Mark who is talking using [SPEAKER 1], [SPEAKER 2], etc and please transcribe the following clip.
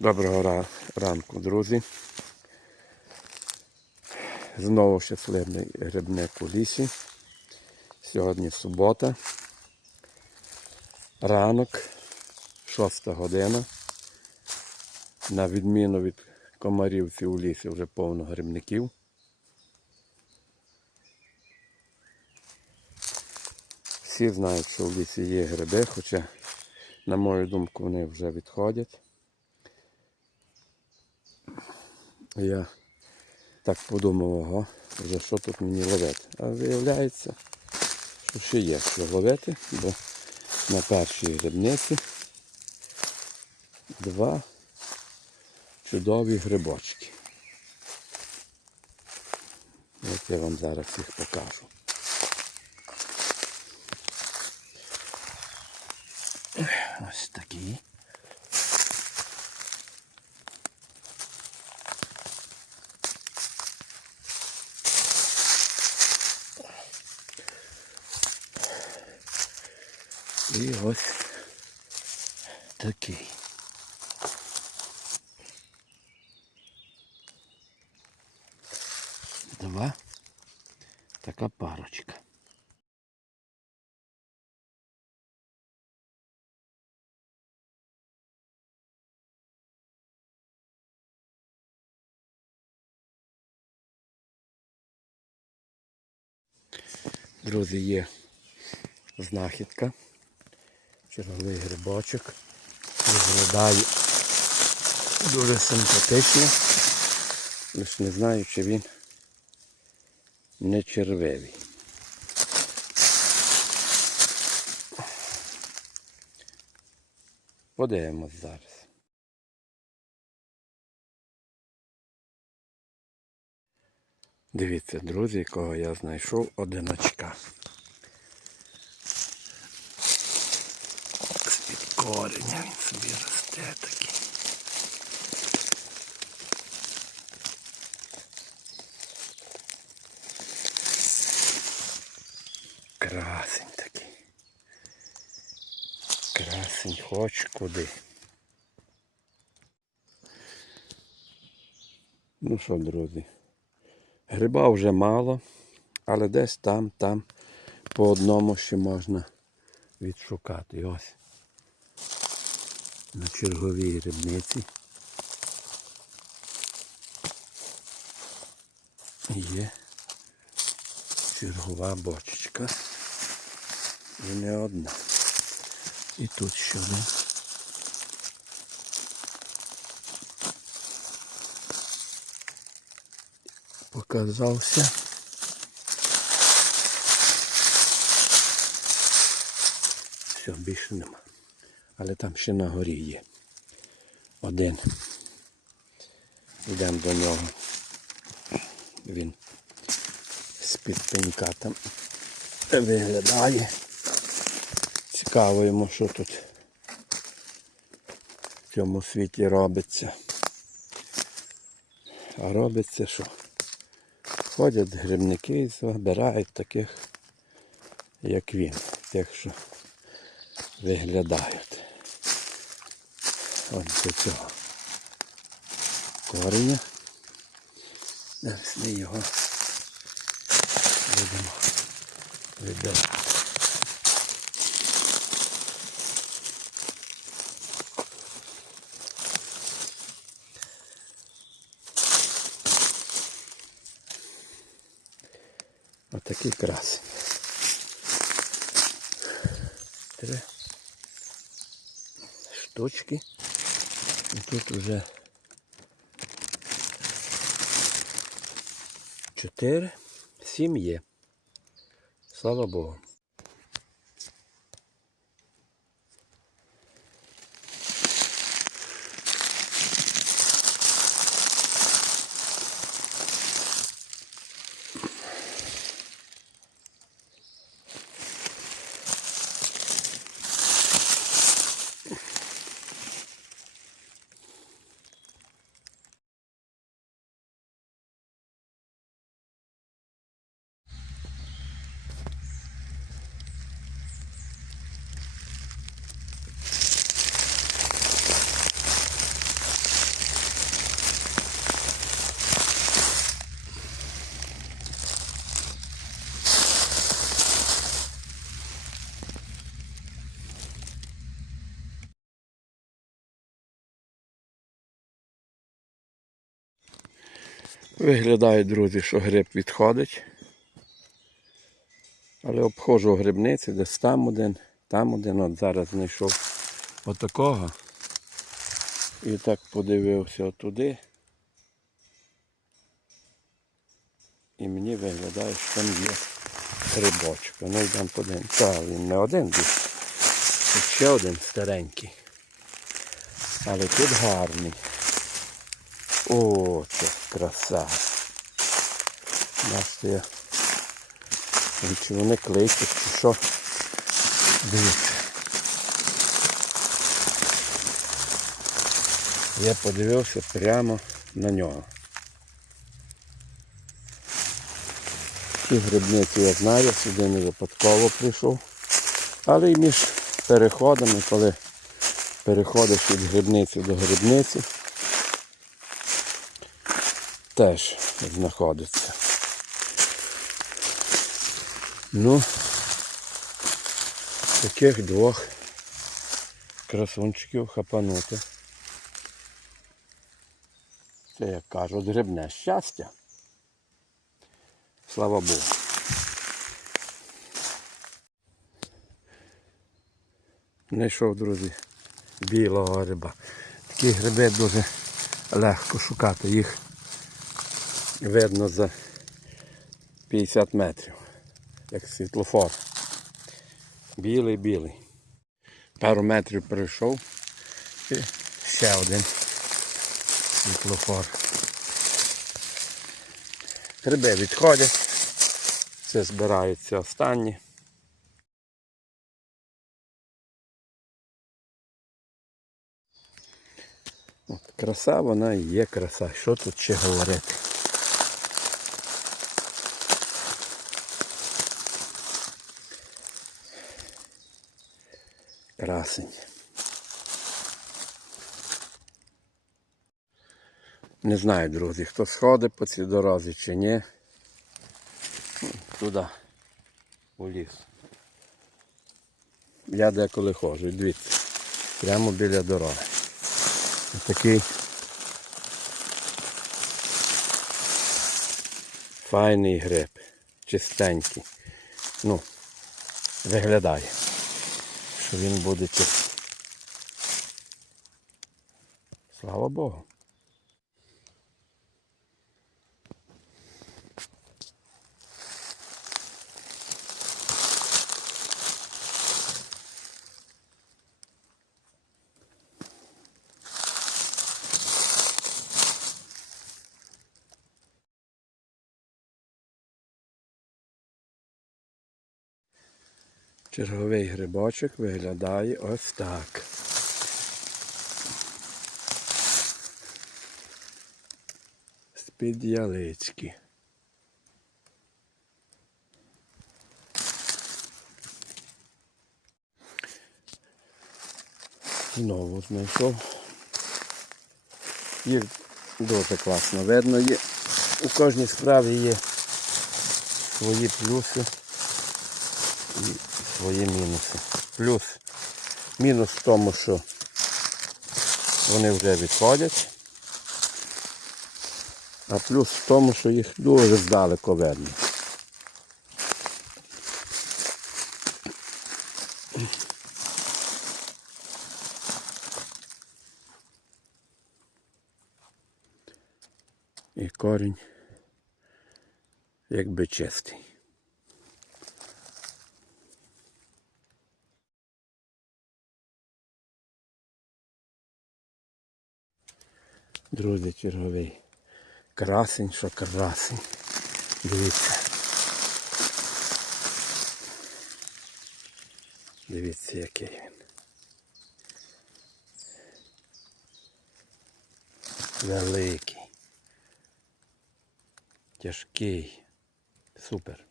[SPEAKER 1] Доброго ранку, друзі. Знову щасливий грибник у лісі. Сьогодні субота. Ранок, 6 година. На відміну від комарівців у лісі вже повно грибників. Всі знають, що в лісі є гриби, хоча, на мою думку, вони вже відходять. Я так подумав, ого, за що тут мені ловити. А виявляється, що ще є що ловити, бо на першій грибниці два чудові грибочки. От я вам зараз їх покажу. Ось такі. І ось такий. Два. Така парочка. Друзі, є знахідка. Черговий грибочок. Виглядає дуже симпатично. Лише не знаю, чи він не червивий. Подивимось зараз. Дивіться, друзі, якого я знайшов одиночка. Кореня він собі росте такий. Красень такий. Красень хоч куди. Ну що, друзі, гриба вже мало, але десь там, там по одному ще можна відшукати. Ось. На черговій грибниці. Є чергова бочечка. І не одна. І тут ще один. Показався. Все, більше нема. Але там ще на горі є. Один. Йдемо до нього. Він з-під пенька там виглядає. Цікаво йому, що тут в цьому світі робиться. А робиться що? Ходять грибники і забирають таких, як він, тих, що виглядають. Ось до цього кореня. Зараз ми його будемо вибирати. Отакий красень. Три штучки. І тут уже чотири, сім є. Слава Богу. Виглядає, друзі, що гриб відходить. Але обходжу грибниці, десь там один, там один, от зараз знайшов отакого. І так подивився туди. І мені виглядає, що там є грибочок. Ну йдемо подивимось. Та він не один. Тут ще один старенький. Але тут гарний. О, це краса. Бачите, я. Чи вони кличуть, чи що. Дивіться. Я подивився прямо на нього. Ці грибниці я знаю, сюди не випадково прийшов. Але і між переходами, коли переходиш від грибниці до грибниці, теж знаходиться. Ну, таких двох красунчиків хапанути. Це, як кажуть, грибне щастя. Слава Богу. Знайшов, друзі, білого гриба. Такі гриби дуже легко шукати. Їх видно за 50 метрів, як світлофор. Білий, білий. Пару метрів пройшов і ще один світлофор. Гриби відходять. Це збираються останні. От, краса вона і є краса. Що тут ще говорити? Красень. Не знаю, друзі, хто сходить по цій дорозі чи ні. Ну, Туди, у ліс. Я деколи ходжу, дивіться, прямо біля дороги. Такий файний гриб, чистенький. Ну, виглядає, він буде тут. Слава Богу. Черговий грибочок виглядає ось так. З-під ялички. Знову знайшов. Їх дуже класно видно. Є. У кожній справі є свої плюси і свої мінуси. Плюс мінус в тому, що вони вже відходять. А плюс в тому, що їх дуже здалеко видно. І корінь якби чистий. Друзі, черговий. Красень, що красень. Дивіться. Дивіться, який він. Великий. Тяжкий. Супер.